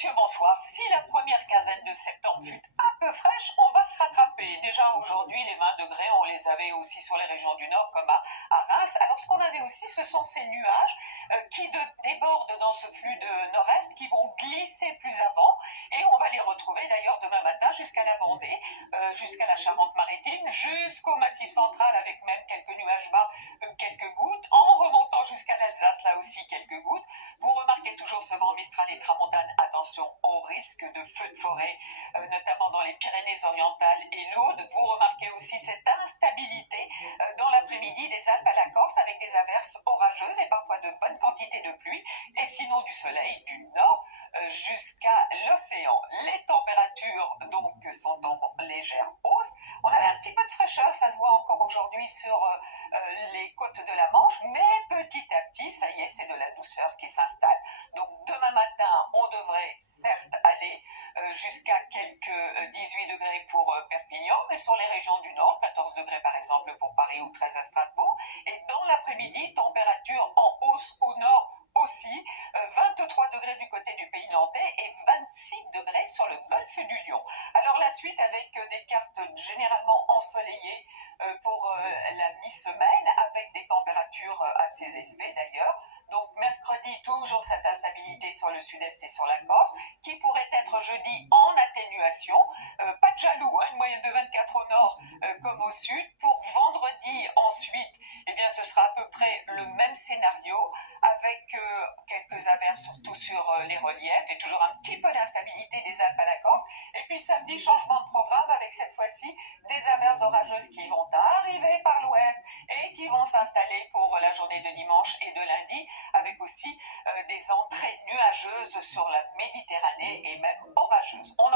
Monsieur, bonsoir. Si la première quinzaine de septembre fut un peu fraîche, on va se rattraper. Déjà aujourd'hui, les 20 degrés, on les avait aussi sur les régions du Nord comme à Reims. Alors ce qu'on avait aussi, ce sont ces nuages qui débordent dans ce flux de nord-est, qui vont glisser plus avant. Et on va les retrouver d'ailleurs demain matin jusqu'à la Vendée, jusqu'à la Charente-Maritime, jusqu'au Massif central avec même quelques nuages bas, quelques gouttes, en remontant jusqu'à l'Alsace, là aussi quelques gouttes. Vous remarquez toujours ce vent mistral et tramontane. Attention au risque de feux de forêt, notamment dans les Pyrénées-Orientales et l'Aude. Vous remarquez aussi cette instabilité dans l'après-midi des Alpes à la Corse avec des averses orageuses et parfois de bonnes quantités de pluie. Et sinon du soleil du nord jusqu'à l'océan. Les températures donc sont en légère hausse. On avait un petit peu de fraîcheur, ça se voit encore aujourd'hui sur les côtes de la Manche, mais petit à petit, ça y est, c'est de la douceur qui s'installe. Donc demain matin, on devrait certes aller jusqu'à quelques 18 degrés pour Perpignan, mais sur les régions du Nord, 14 degrés par exemple pour Paris ou 13 à Strasbourg. Et dans l'après-midi, température en hausse au nord aussi, 23 degrés du côté du pays nantais et 26 degrés sur le golfe du Lion. Alors la suite avec des cartes généralement ensoleillées pour la mi-semaine avec des températures assez élevées d'ailleurs. Donc mercredi, toujours cette instabilité sur le sud-est et sur la Corse qui pourrait être jeudi en atténuation. Pas de jaloux, une moyenne de 24 au nord comme au sud. Pour vendredi ensuite, eh bien, ce sera à peu près le même scénario avec quelques averses surtout sur les reliefs et toujours un petit peu d'instabilité des Alpes à la Corse. Et puis samedi, changement de programme avec cette fois-ci des averses orageuses qui vont arriver par l'ouest et qui vont s'installer pour la journée de dimanche et de lundi avec aussi des entrées nuageuses sur la Méditerranée et même orageuses. On